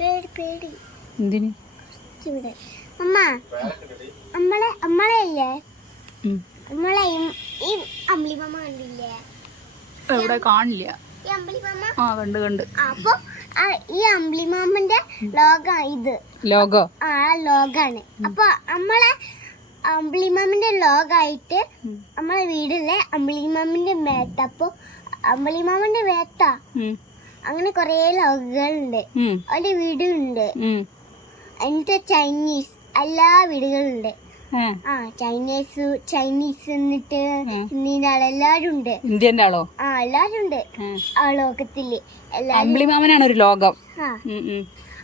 പേടി പേടി. എന്തിന്? ഇവിടെ അമ്മ നമ്മളെ നമ്മളെ ഇല്ലേ? ഉം. നമ്മളെ ഈ- ഈ അമ്പിളിമാമ കണ്ടില്ലേ? എവിടെ കാണില്ല. ഈ അമ്പിളിമാമ ആ കണ്ട് കണ്ട്. അപ്പൊ ആ ഈ അമ്പിളിമാമന്റെ ലോക ഇത്. ലോഗോ? ആ ലോകാണ് അപ്പൊ നമ്മളെ അമ്പിളിമാമന്റെ ലോകായിട്ട് ഉം. നമ്മളെ വീടിലെ അമ്പിളിമാമന്റെ മേത്ത അപ്പൊ അമ്പിളിമാമന്റെ മേത്ത. അങ്ങനെ കൊറേ ലോകങ്ങളുണ്ട്. അവന്റെ ഒരു വീടുണ്ട്. എന്നിട്ട് ചൈനീസ് എല്ലാ വീടുകളുണ്ട്. ആ ചൈനീസ് ചൈനീസ് എന്നിട്ട് എല്ലാരും ഉണ്ട്. ഇന്ത്യന്റെ ആളോ? ആ എല്ലാരും ഉണ്ട്. ആ ലോകത്തിൽ. അമ്പിളിമാമനാണ് ഒരു ലോകം.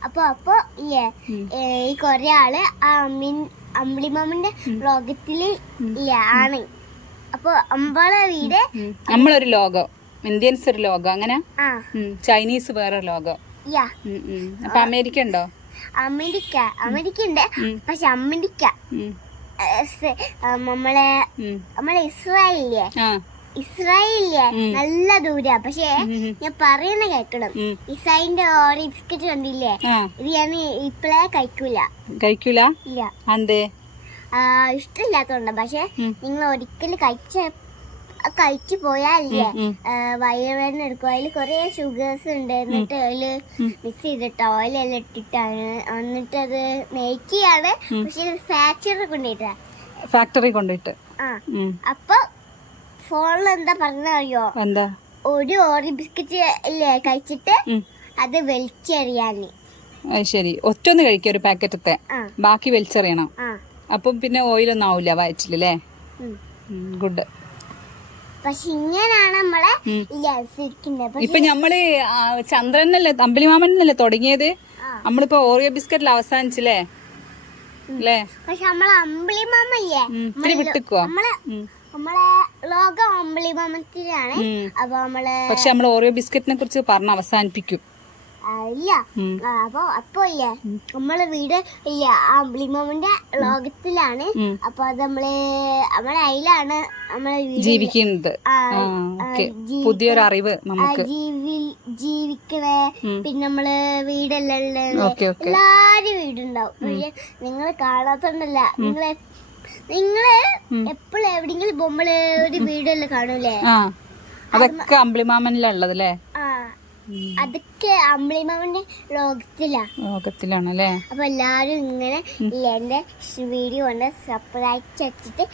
അപ്പൊ അപ്പൊ ഈ കൊറേ ആൾ ആ അമ്മിൻ അമ്പിളിമാമന്റെ ലോകത്തിൽ ആണ് അപ്പൊ അമ്പാളെ വീട്. നമ്മളൊരു ലോകം. ഇന്ത്യൻസ് ഒരു ലോകം അങ്ങനെ? ചൈനീസ് വേറെ ലോകം. അപ്പൊ അമേരിക്ക ഉണ്ടോ? അമേരിക്ക. അമേരിക്ക ഉണ്ട്. പക്ഷെ അമേരിക്ക. നമ്മളെ നമ്മളെ ഇസ്രായേലില്ലേ ഇസ്രായേലില്ലേ നല്ല ദൂരാ പക്ഷേ. ഞാൻ പറയുന്ന കേക്കണം. ഇസ്രായേലിന്റെ ഓറി ബിസ്ക്കറ്റ് കണ്ടില്ലേ? ഇത് ഞാൻ ഇപ്പളേ കഴിക്കൂല. കഴിക്കൂല? ഇല്ല. എന്തേ ഇഷ്ടമില്ലാത്തോണ്ട. പക്ഷെ നിങ്ങൾ ഒരിക്കലും കഴിച്ച കഴിച്ചു പോയാലേ. വയറുവേദന എടുക്കും. അതിൽ കുറെ ഷുഗേഴ്സ് ഉണ്ട്. എന്നിട്ട് അതിൽ മിക്സ് ചെയ്തിട്ട് ഓയിലെല്ലാം ഇട്ടിട്ടാണ്. എന്നിട്ട് അത് മേക്ക് ചെയ്യാണ്. പക്ഷെ ഫാക്ടറി കൊണ്ടിട്ട് ഫാക്ടറി കൊണ്ടിട്ട്. അപ്പൊ ഫോണിൽ എന്താ പറഞ്ഞറിയോ എന്താ? ഒരു ഓറി ബിസ്ക്കറ്റ് ഇല്ലേ കഴിച്ചിട്ട് അത് വലിച്ചെറിയാന്. ശരി. ഒറ്റൊന്ന് കഴിക്കുക ഒരു പാക്കറ്റത്തെ ബാക്കി വലിച്ചെറിയണം. ആ. അപ്പം പിന്നെ ഓയിലൊന്നും ആവില്ല വയറ്റിലല്ലേ. ഗുഡ് പക്ഷെ ഇങ്ങനെയാണ് നമ്മളെ ഇപ്പൊ ഞമ്മൾ ആ, ചന്ദ്രനല്ലേ അമ്പിളിമാമനല്ലേ തുടങ്ങിയത്. നമ്മളിപ്പോ ഓറിയോ ബിസ്ക്കറ്റിൽ അവസാനിച്ചില്ലേ? അല്ലേ പക്ഷെ നമ്മളെ. നമ്മളെ നമ്മളെ ലോകം. അപ്പൊ നമ്മൾ പക്ഷെ നമ്മൾ ഓറിയോ ബിസ്ക്കറ്റിനെ കുറിച്ച് പറഞ്ഞ് അവസാനിപ്പിക്കും. ഇല്ല. ആ, അപ്പൊ അപ്പൊ ഇല്ലേ നമ്മളെ വീട് ഇല്ല ആ അമ്പിളി മാമന്റെ ലോകത്തിലാണ്. അപ്പൊ അത് നമ്മൾ നമ്മളെ അതിലാണ് നമ്മളെ ജീവിക്കുന്നത്. പുതിയൊരു അറിവ് നമുക്ക്. ജീവി ജീവിക്കണേ. പിന്നെ നമ്മൾ വീടെല്ലാം ഉള്ളത് എല്ലാരും വീടുണ്ടാവും. പക്ഷെ നിങ്ങൾ കാണാത്തോണ്ടല്ല. നിങ്ങളെ നിങ്ങൾ. എപ്പോഴും എവിടെങ്കിലും ബൊമ്മൾ ഒരു വീടെല്ലാം കാണൂലേ അതൊക്കെ അമ്പിളിമാമനിലുള്ളത് അല്ലേ? അതൊക്കെ അമ്പിളിമാമന്റെ ലോകത്തിലാ. ലോകത്തിലാണ് അല്ലേ അപ്പൊ എല്ലാരും ഇങ്ങനെ എന്റെ വീഡിയോ കൊണ്ട് സബ്സ്ക്രൈബ് വെച്ചിട്ട്